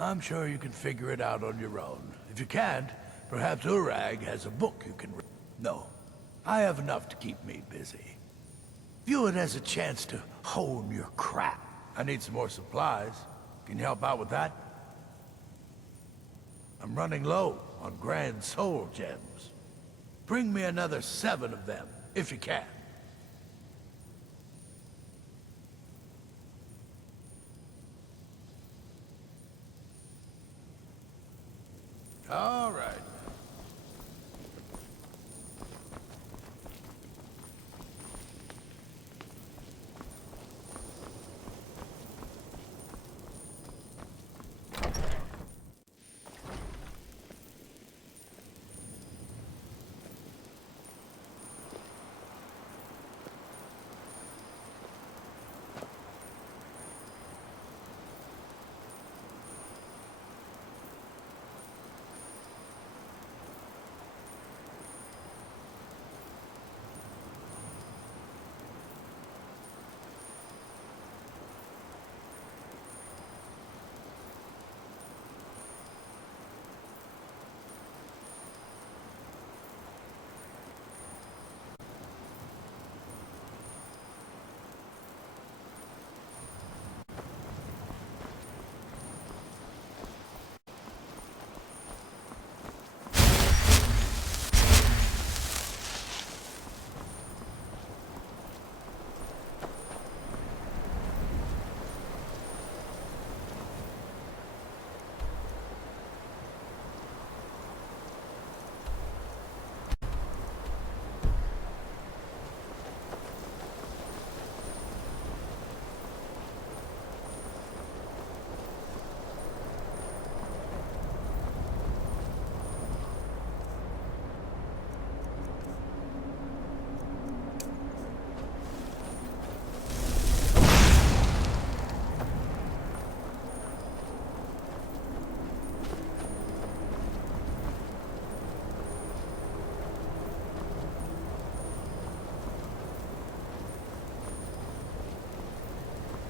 I'm sure you can figure it out on your own. If you can't, perhaps Urag has a book you can read. No, I have enough to keep me busy. View it as a chance to hone your craft. I need some more supplies. Can you help out with that? I'm running low on Grand Soul gems. Bring me another 7 of them, if you can. All right.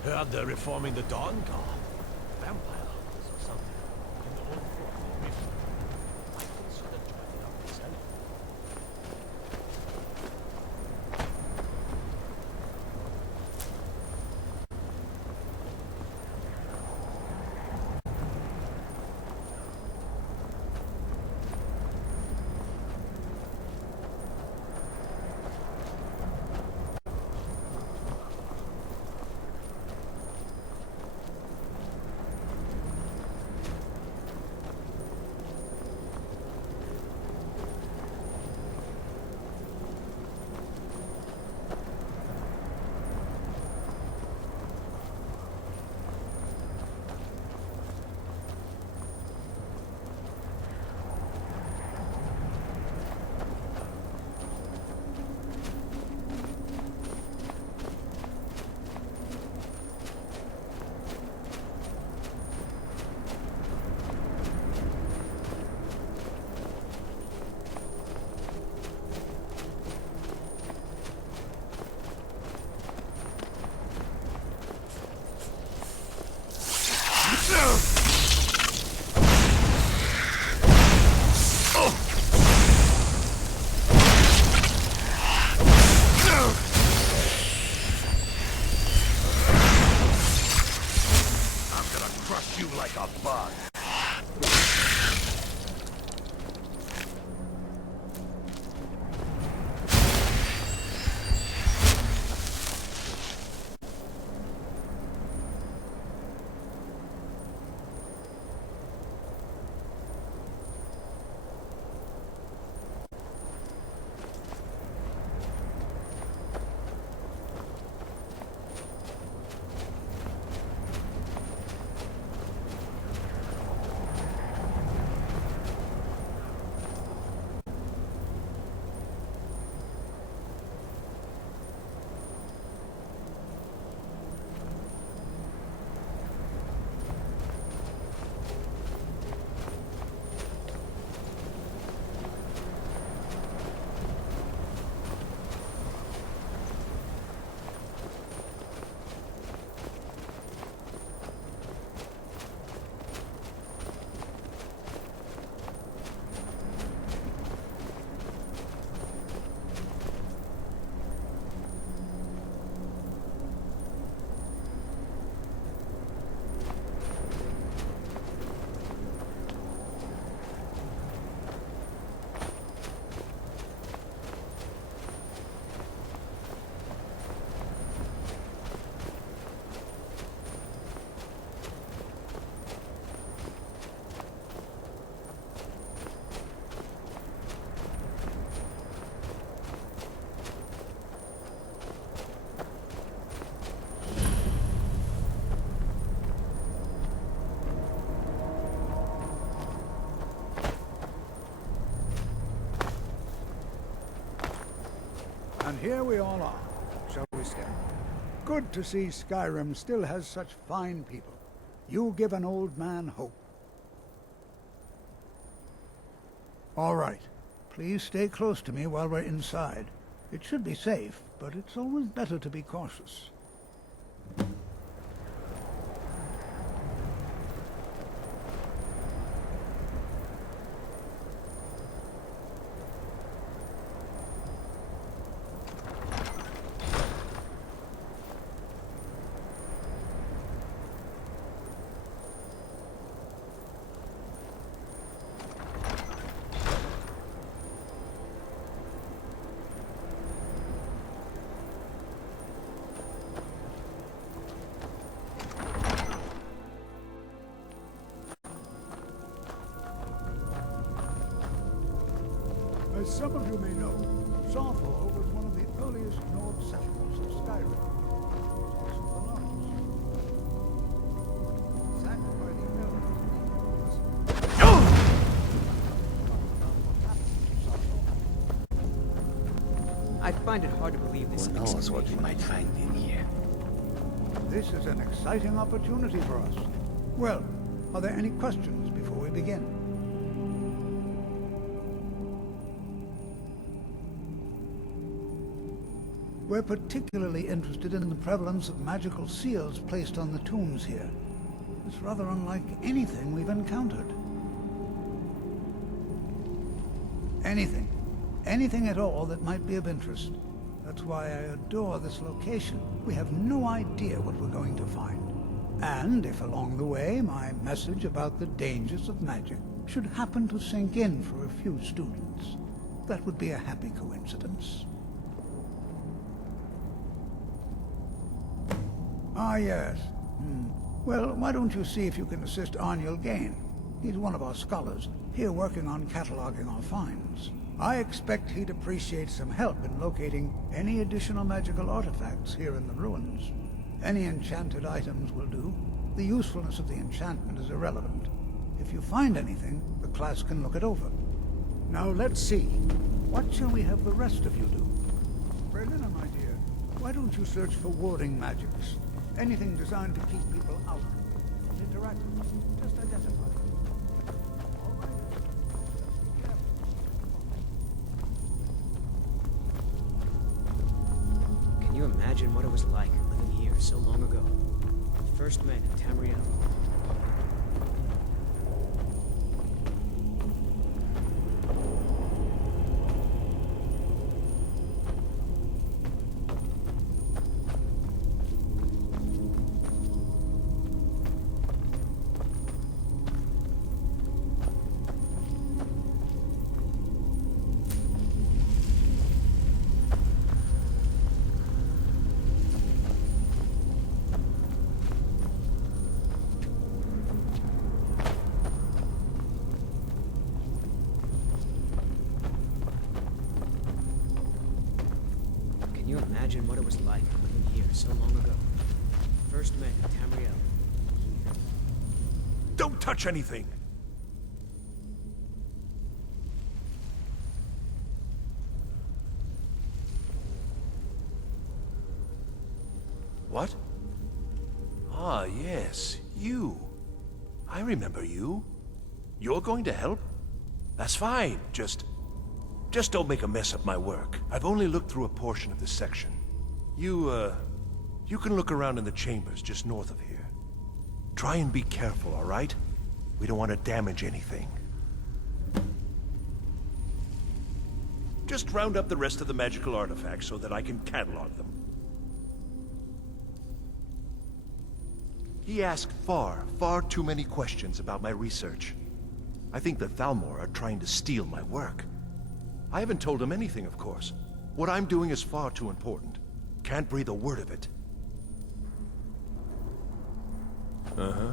Heard they're reforming the Dawn Guard. Vampire hunters or something. In the old fort mission. Might consider joining up myself. You like a bug. here we all are. Shall we stay? Good to see Skyrim still has such fine people. You give an old man hope. All right. Please stay close to me while we're inside. It should be safe, but it's always better to be cautious. As some of you may know, Sawfall was one of the earliest Nord settlements of Skyrim. Also the largest. Sacked by the elders. I find it hard to believe this. Who knows what we might find in here? This is an exciting opportunity for us. Well, are there any questions before we begin? We're particularly interested in the prevalence of magical seals placed on the tombs here. It's rather unlike anything we've encountered. Anything. Anything at all that might be of interest. That's why I adore this location. We have no idea what we're going to find. And if along the way my message about the dangers of magic should happen to sink in for a few students, that would be a happy coincidence. Ah, yes. Well, why don't you see if you can assist Arniel Gain? He's one of our scholars, here working on cataloging our finds. I expect he'd appreciate some help in locating any additional magical artifacts here in the ruins. Any enchanted items will do. The usefulness of the enchantment is irrelevant. If you find anything, the class can look it over. Now let's see. What shall we have the rest of you do? Berlina, my dear, why don't you search for warding magics? Anything designed to keep people out. Interactive. Just identify them. All right. Yeah. Can you imagine what it was like living here so long ago? First met in Tamriel. Can you imagine what it was like living here so long ago? First met in Tamriel. Don't touch anything! What? Ah, yes, you. I remember you. You're going to help? That's fine, just don't make a mess of my work. I've only looked through a portion of this section. You can look around in the chambers just north of here. Try and be careful, all right? We don't want to damage anything. Just round up the rest of the magical artifacts so that I can catalog them. He asked far too many questions about my research. I think the Thalmor are trying to steal my work. I haven't told him anything, of course. What I'm doing is far too important. Can't breathe a word of it. Uh-huh.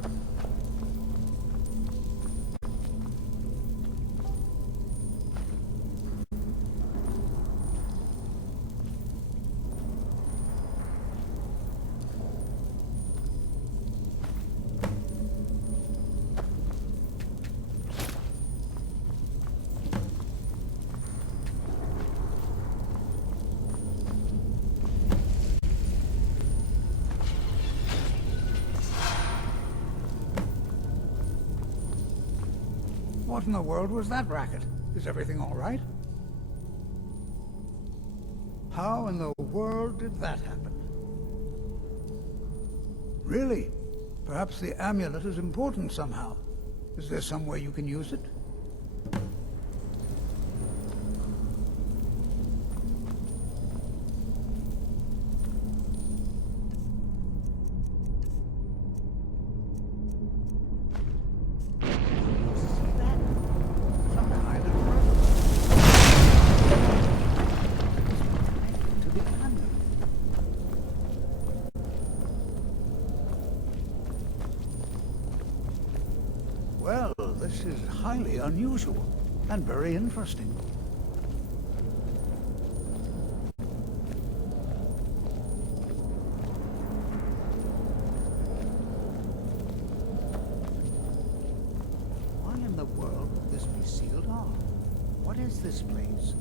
What in the world was that racket? Is everything all right? How in the world did that happen? Really? Perhaps the amulet is important somehow. Is there some way you can use it? Well, this is highly unusual and very interesting. Why in the world would this be sealed off? What is this place?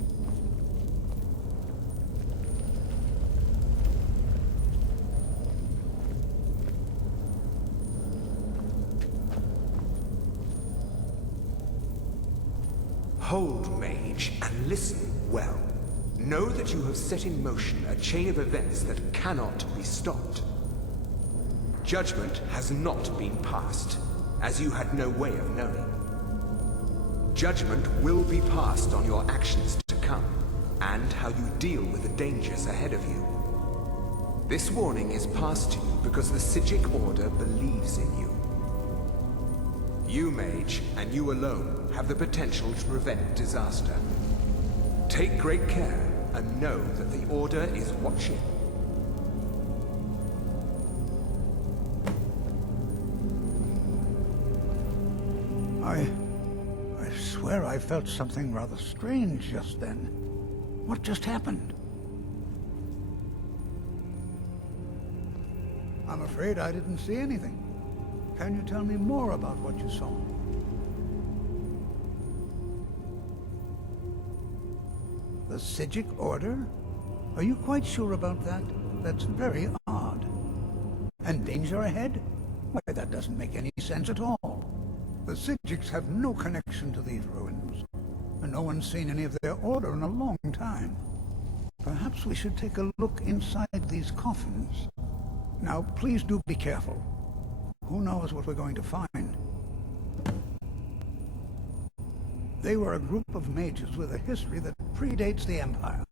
Hold, mage, and listen well. Know that you have set in motion a chain of events that cannot be stopped. Judgment has not been passed, as you had no way of knowing. Judgment will be passed on your actions to come, and how you deal with the dangers ahead of you. This warning is passed to you because the Psijic Order believes in you. You, mage, and you alone, have the potential to prevent disaster. Take great care, and know that the Order is watching. I swear I felt something rather strange just then. What just happened? I'm afraid I didn't see anything. Can you tell me more about what you saw? The Psijic Order? Are you quite sure about that? That's very odd. And danger ahead? Why, that doesn't make any sense at all. The Psijics have no connection to these ruins, and no one's seen any of their order in a long time. Perhaps we should take a look inside these coffins. Now, please do be careful. Who knows what we're going to find? They were a group of mages with a history that predates the Empire.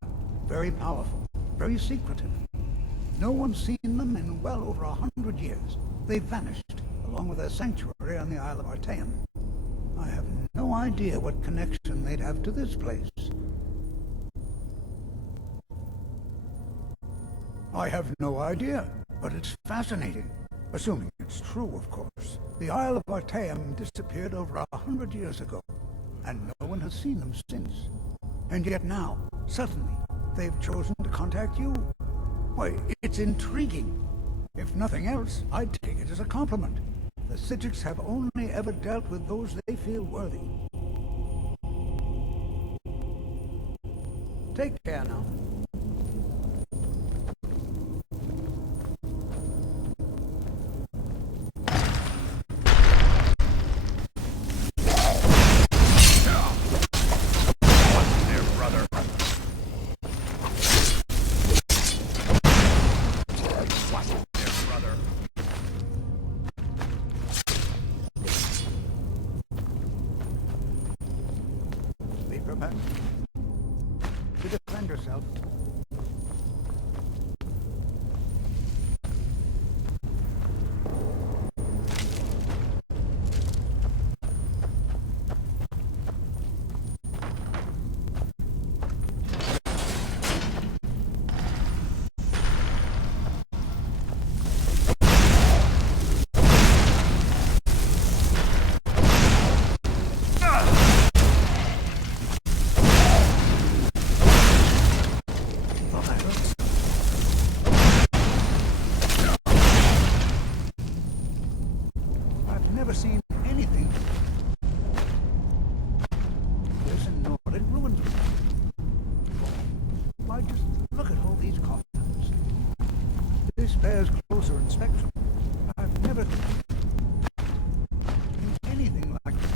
Very powerful, very secretive. No one's seen them in well over 100 years. They vanished, along with their sanctuary on the Isle of Artaeum. I have no idea what connection they'd have to this place. I have no idea, but it's fascinating. Assuming it's true, of course. The Isle of Artaeum disappeared over 100 years ago, and no one has seen them since. And yet now, suddenly, they've chosen to contact you. Why, it's intriguing. If nothing else, I'd take it as a compliment. The Psijics have only ever dealt with those they feel worthy. Take care now. Be prepared to defend yourself. I've never seen anything. There's in Nordic ruins. Why, just look at all these coffins. This bears closer inspection. I've never seen anything like this.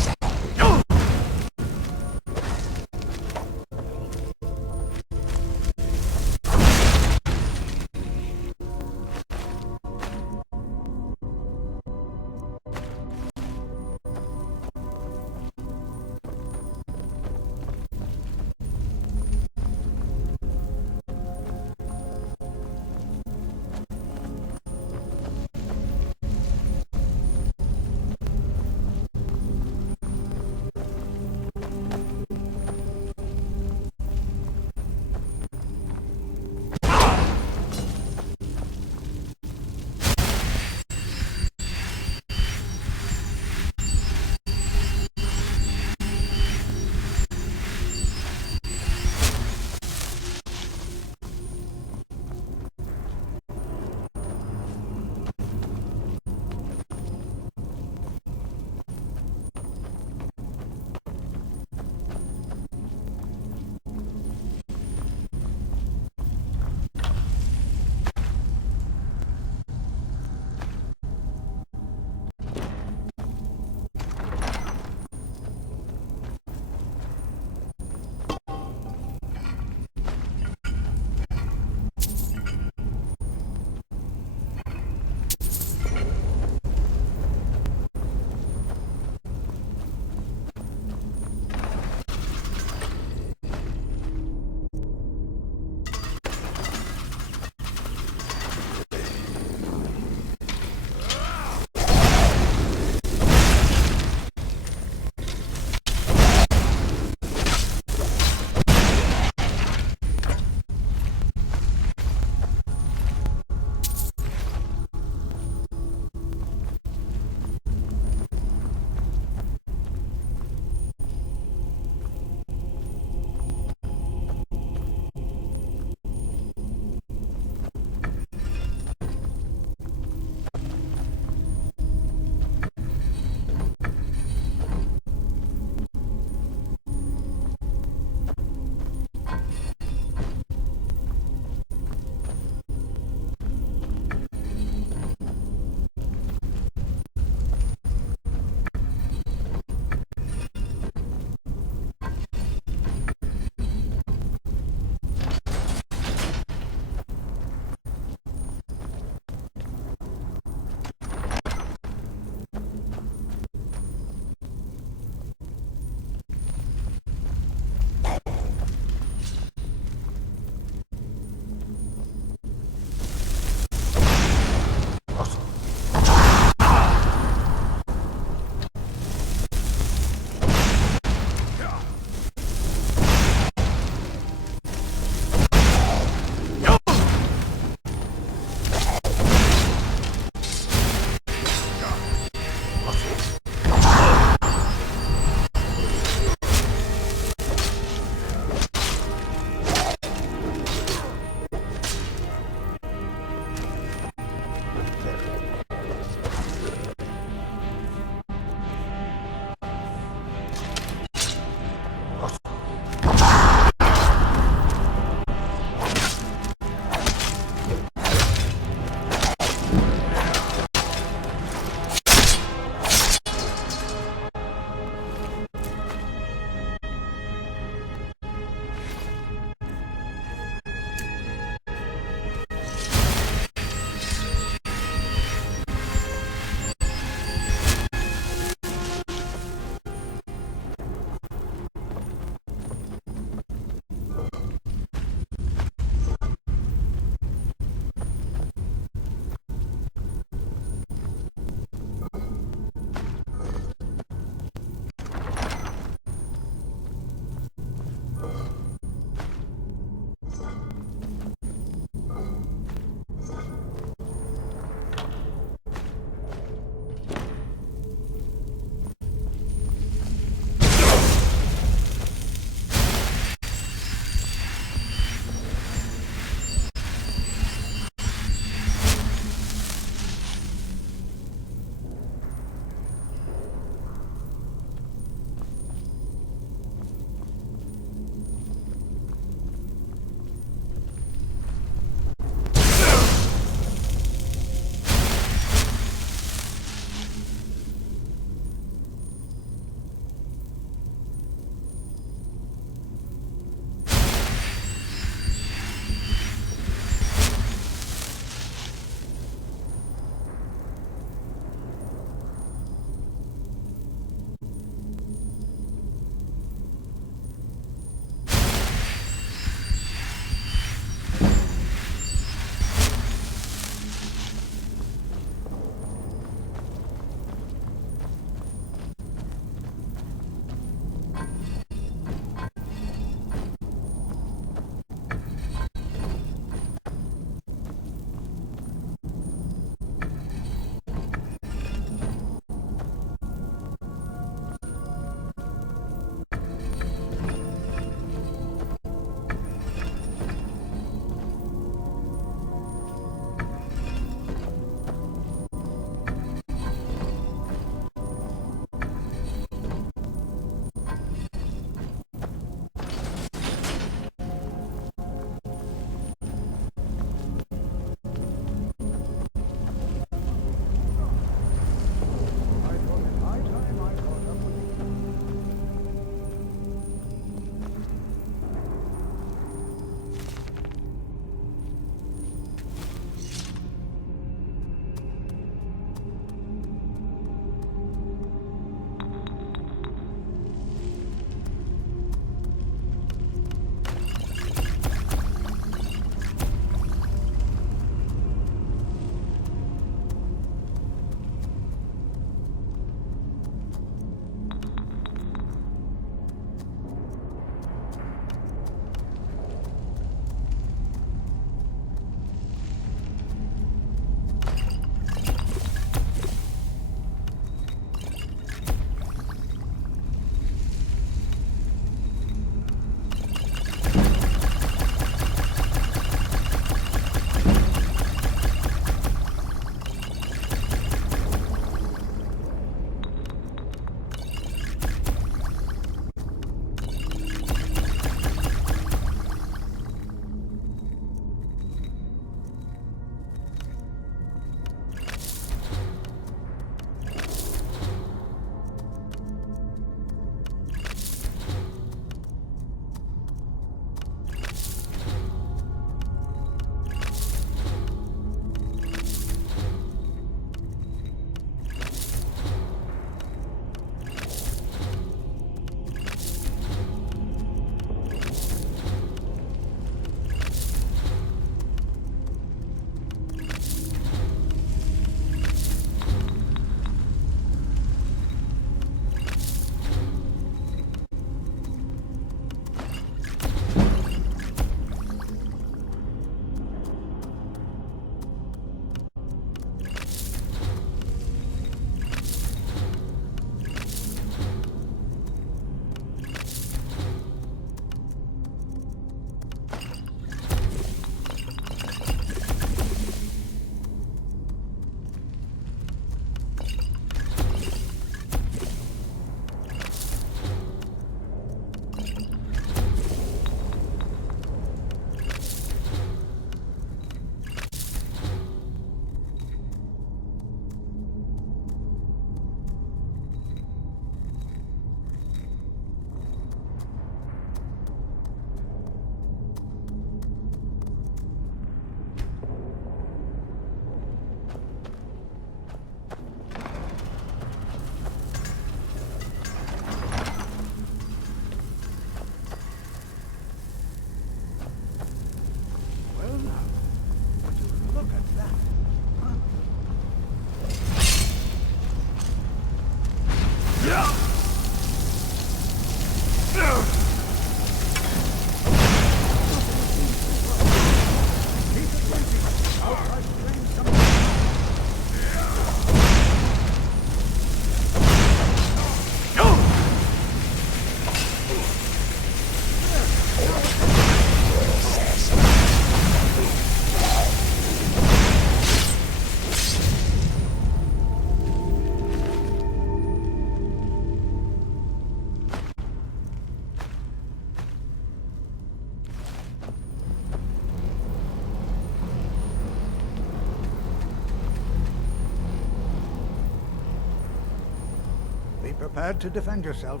prepared to defend yourself.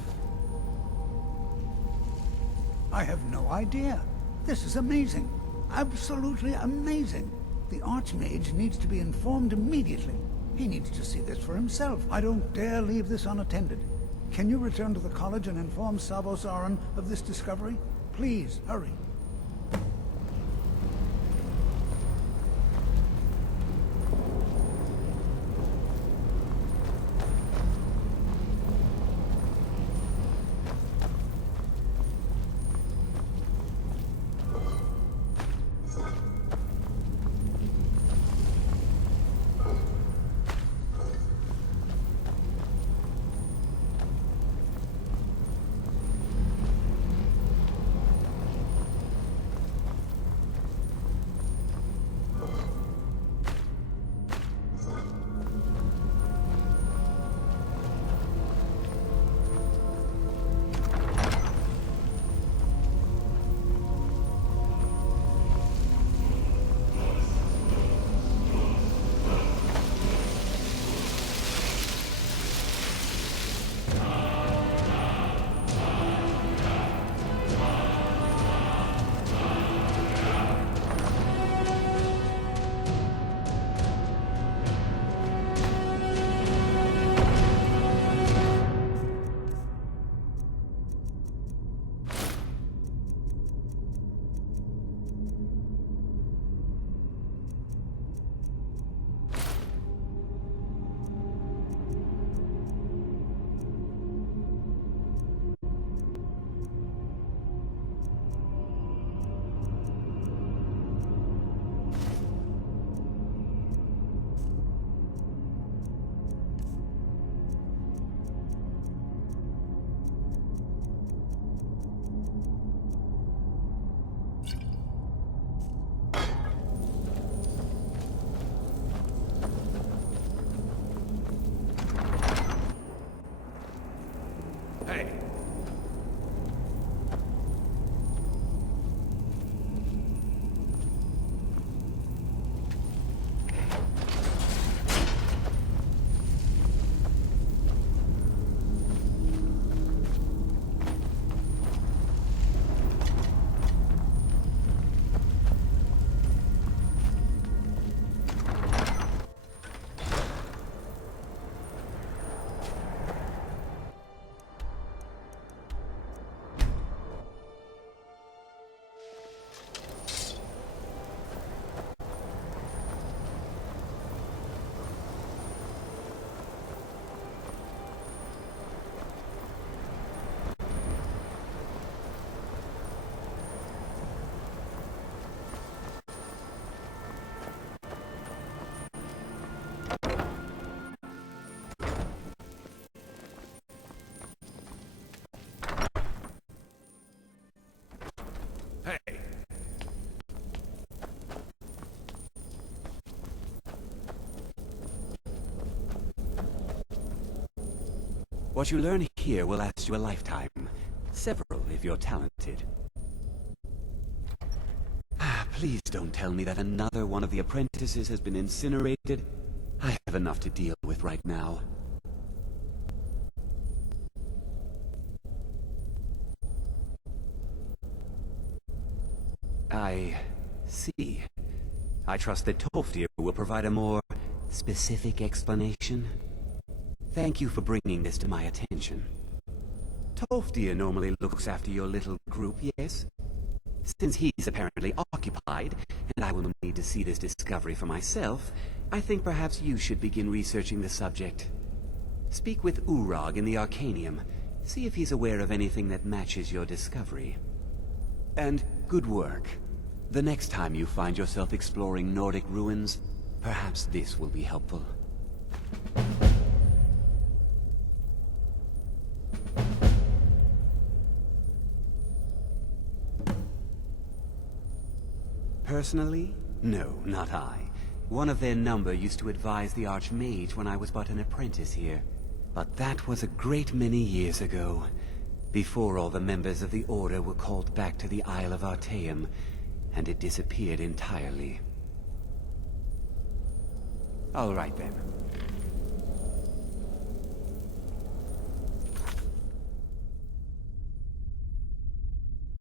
I have no idea. This is amazing. Absolutely amazing. The Archmage needs to be informed immediately. He needs to see this for himself. I don't dare leave this unattended. Can you return to the college and inform Savos Aran of this discovery? Please, hurry. Hey, hey. What you learn here will last you a lifetime. Several, if you're talented. Please don't tell me that another one of the apprentices has been incinerated. I have enough to deal with right now. I see. I trust that Toftir will provide a more specific explanation. Thank you for bringing this to my attention. Toftir normally looks after your little group, yes? Since he's apparently occupied, and I will need to see this discovery for myself, I think perhaps you should begin researching the subject. Speak with Urag in the Arcanium. See if he's aware of anything that matches your discovery. And good work. The next time you find yourself exploring Nordic ruins, perhaps this will be helpful. Personally? No, not I. One of their number used to advise the Archmage when I was but an apprentice here. But that was a great many years ago, before all the members of the Order were called back to the Isle of Artaeum, and it disappeared entirely. All right then.